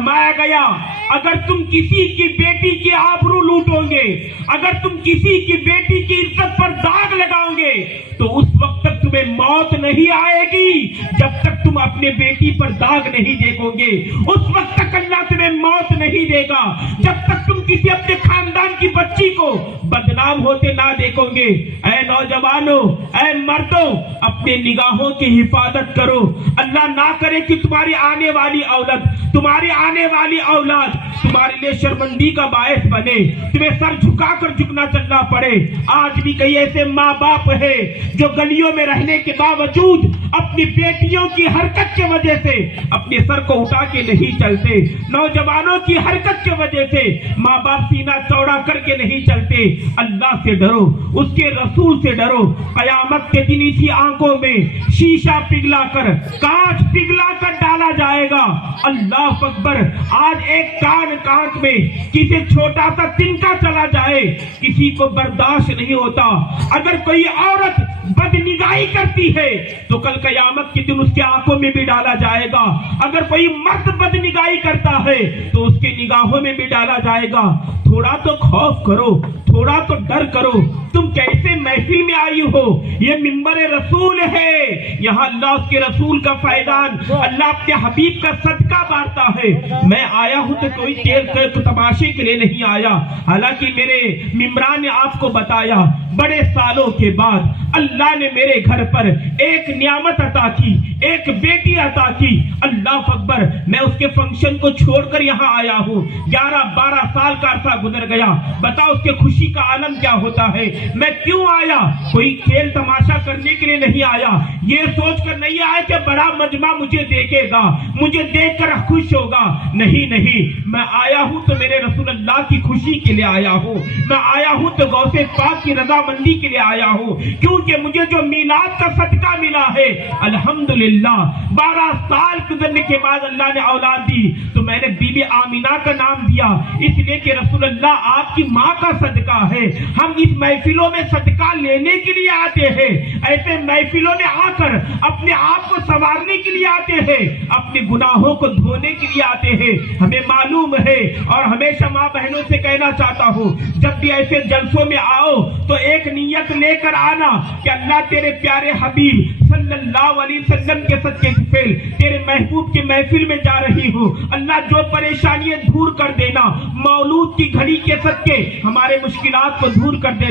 फरमाया गया, अगर तुम किसी की बेटी की आबरू लूटोगे, अगर तुम किसी की बेटी की इज्जत पर दाग लगाओगे, तो उस वक्त तक तुम्हें मौत नहीं आएगी जब तक तुम अपने बेटी पर दाग नहीं देखोगे। उस वक्त तक अल्लाह तुम्हें मौत नहीं देगा जब तक तुम किसी अपने खानदान की बच्ची को बदनाम होते ना देखोगे। ऐ नौजवानों, ऐ मर्दों, अपने निगाहों की हिफाजत करो। अल्लाह ना करे कि तुम्हारी आने वाली औलाद तुम्हारे लिए शर्मिंदगी का बायस बने, तुम्हें सर झुकाकर झुकना चलना पड़े। आज भी कई ऐसे माँ बाप है जो गलियों में रहने के बावजूद अपनी बेटियों की हरकत की वजह से अपने सर को उठा के नहीं चलते। नौजवानों की हरकत की वजह से माँ बाप सीना चौड़ा करके नहीं चलते। अल्लाह से डरो, उसके रसूल से डरो। कयामत के दिन इसी आंखों में शीशा पिघलाकर, कांच पिघलाकर डाला जाएगा। अल्लाह अकबर। आज एक कांच में किसी छोटा सा तिनका चला जाए, किसी को बर्दाश्त नहीं होता। अगर कोई औरत बदनिगाही करती है तो कल कयामत के दिन उसके आंखों में भी डाला जाएगा। अगर कोई मर्द बदनिगाही करता है तो उसके निगाहों में भी डाला जाएगा। थोड़ा तो खौफ करो, थोड़ा तो डर करो। तुम कैसे महफिल में आई हो? ये मिंबर रसूल है, यहाँ अल्लाह उसके रसूल का फैजान, अल्लाह अपने हबीब का सदका बांटता है। मैं आया हूँ तो कोई तेल के तमाशे के लिए नहीं आया। हालांकि मेरे मिम्बरान ने आपको बताया, बड़े सालों के बाद अल्लाह ने मेरे घर पर एक नियामत अता की, एक बेटी अता की। अल्लाह अकबर। मैं उसके फंक्शन को छोड़कर यहाँ आया हूँ। 11-12 साल का अरसा गुजर गया। बताओ उसके खुशी का आलम क्या होता है। मैं क्यों आया? कोई खेल तमाशा करने के लिए नहीं आया। ये सोचकर नहीं आया कि बड़ा मजमा मुझे देखेगा, मुझे देखकर खुश होगा। नहीं, मैं आया हूँ तो मेरे रसूल अल्लाह की खुशी के लिए आया हूँ। मैं आया हूँ तो गौसे पाक की रजामंदी के लिए आया हूँ, क्योंकि मुझे जो मीलाद का सदका मिला है, अल्हम्दुलिल्लाह 12 साल गुजरने के बाद अल्लाह ने औलाद दी तो मैंने बीबी आमिना का नाम दिया, इसलिए कि रसूल अल्लाह आपकी माँ का सदका है। हम इस महफिलों में सदका लेने के लिए आते हैं, ऐसे महफिलों में आकर अपने आप को संवारने के लिए आते हैं, अपने गुनाहों को धोने के लिए आते हैं। हमें मालूम है और हमेशा माँ बहनों से कहना चाहता हूँ, जब भी ऐसे जलसों में आओ तो एक नियत लेकर आना कि अल्लाह तेरे प्यारे हबीब सल्लल्लाहु अलैहि वसल्लम के सदके से तेरे महबूब की महफिल में जा रही हूँ। अल्लाह जो परेशानियां दूर कर देना, मौलूद की घड़ी के सदके हमारे मुश्किलात को दूर कर देना।